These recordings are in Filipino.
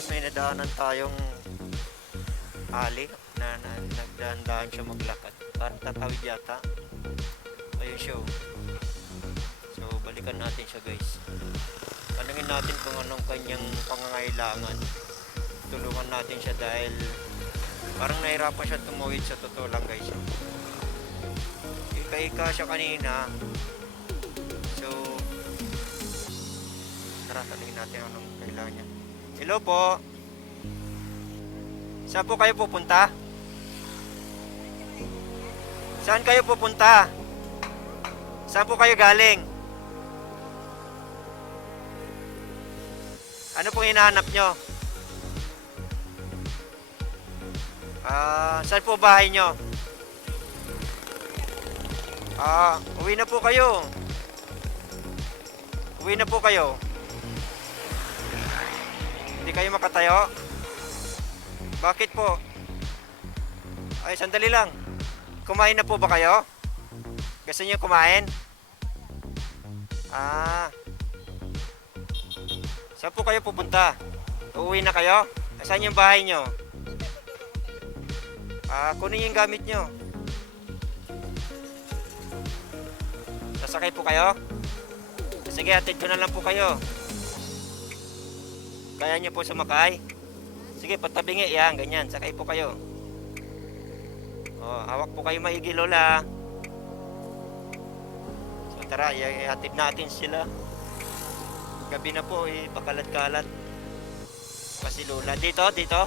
guys, may nadaanan tayong ali na nagdahan-dahan siya maglakad. Parang tatawid yata. Ayun siya. Oh. So, balikan natin siya guys. Tanungin natin kung anong kanyang pangangailangan. Tulungan natin siya dahil parang nahirapan siya tumawid sa totoo lang guys. Ika-ika siya kanina. So, tara, tanungin natin anong kailangan niya. Hello po. Saan po kayo pupunta? Saan kayo pupunta? Saan po kayo galing? Ano pong hinahanap nyo? Saan po bahay nyo? Uwi na po kayo. Uwi na po kayo. Hindi kayo makatayo? Bakit po? Ay, sandali lang. Kumain na po ba kayo? Gusto niyo kumain? Saan po kayo pupunta? Uuwi na kayo? Saan yung bahay nyo? Kunin yung gamit nyo. Sasakay po kayo? Sige, atid ko na lang po kayo. Kaya nyo po sumakay? Sige, patabingi. Yan, ganyan. Sakay po kayo. Hawak po kayo maigi, Lola. So, tara, ihatid natin sila. Gabi na po, pakalat-kalat. Pa si Lola. Dito. Dito.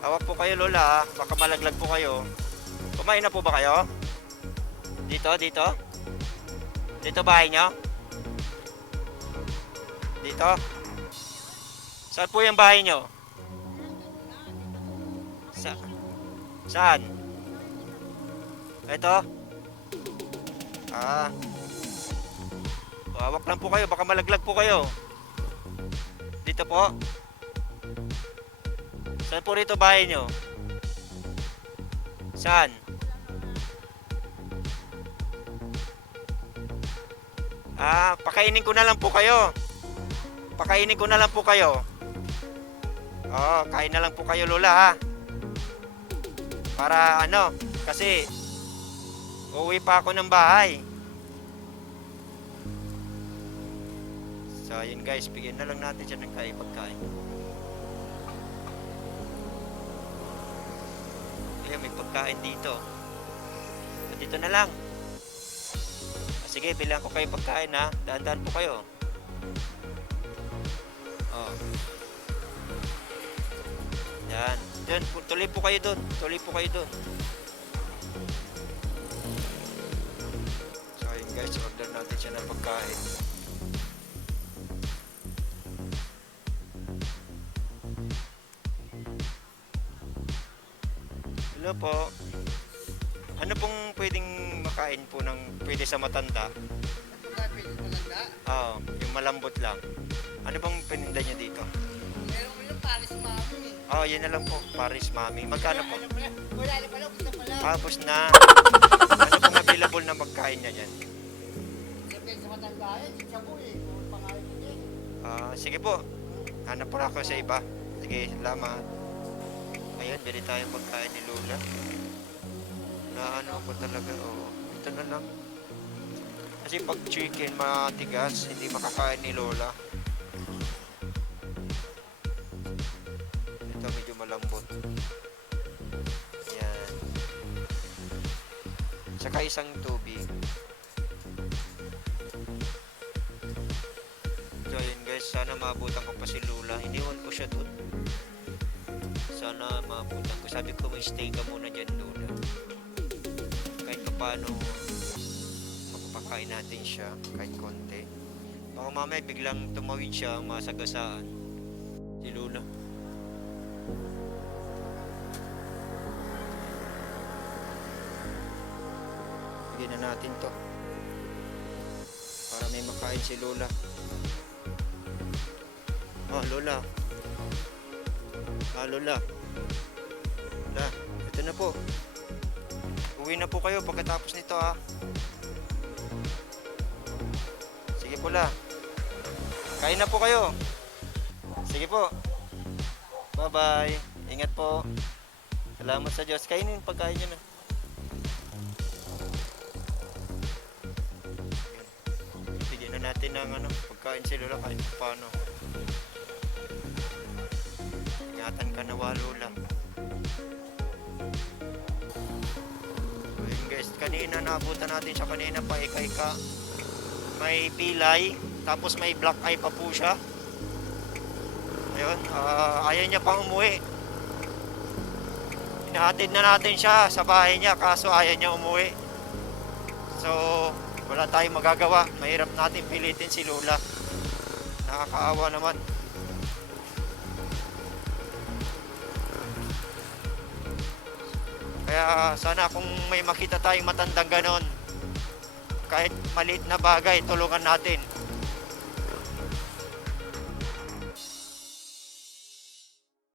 Hawak po kayo, Lola. Baka malaglag po kayo. Kumain na po ba kayo? Dito. Dito bahay nyo? Dito? Saan po yung bahay nyo? Saan? Ito? Hawak lang po kayo, baka malaglag po kayo. Dito po? Saan po rito bahay nyo? Saan? Pakainin ko na lang po kayo. Kain na lang po kayo, Lola, ha? Para kasi uuwi pa ako ng bahay. So, yun guys, bigyan na lang natin siya ng pagkain. Ayan, may pagkain dito. So, dito na lang. Sige, bilang ko kayo pagkain, ha? Dahan-dahan po kayo. Yan. Tuloy po kayo doon. So, yun guys, order natin siya ng pagkain. Hello po. Ano pong pwedeng makain po pwede sa matanda? Pwede malanda? Yung malambot lang. Ano bang paninda niya dito? Meron ko yung Paris Mami. Yan na lang po. Paris Mami. Magkano po? Wala na pala, gusto pala. Tapos na. Ano pong available na magkain niya dyan? Depende sa matanda yan, chichabu eh. Pangalan niya eh. Sige po. Hanap po ako sa iba. Sige, salamat. Ayun, bili tayong pagkain ni Lola. Ako talaga, ito na lang. Kasi pag chicken matigas, hindi makakain ni Lola. Ito medyo malambot. Yan. Saka isang tubig. So yun guys, sana maabutan ko pa si Lola. Iniwan ko siya dun. Sana maabutan ko. Sabi ko, may stay ka muna dyan, Lola. Kahit paano mapapakain natin siya kahit konti. Baka mamaya biglang tumawid siya, masagasaan si Lola. Bigyan na natin to para may makain si Lola. Lola. Lola. Ito na po. Uwi na po kayo pagkatapos nito, ha. Sige po, La. Kain na po kayo. Sige po. Bye-bye. Ingat po. Salamat sa Diyos. Kainin yung pagkain nyo na. Bigyan na natin ng pagkain si Lola kahit paano. Ingatan ka na Lola. Ayun guys, kanina naabutan natin siya kanina pa ika-ika. May pilay, tapos may black eye pa po siya. Ayun, ayaw niya pang umuwi. Inahatid na natin siya sa bahay niya kaso ayaw niya umuwi. So, wala tayong magagawa. Mahirap natin pilitin si Lola. Nakakaawa naman. Kaya sana kung may makita tayong matandang ganon, kahit maliit na bagay, tulungan natin.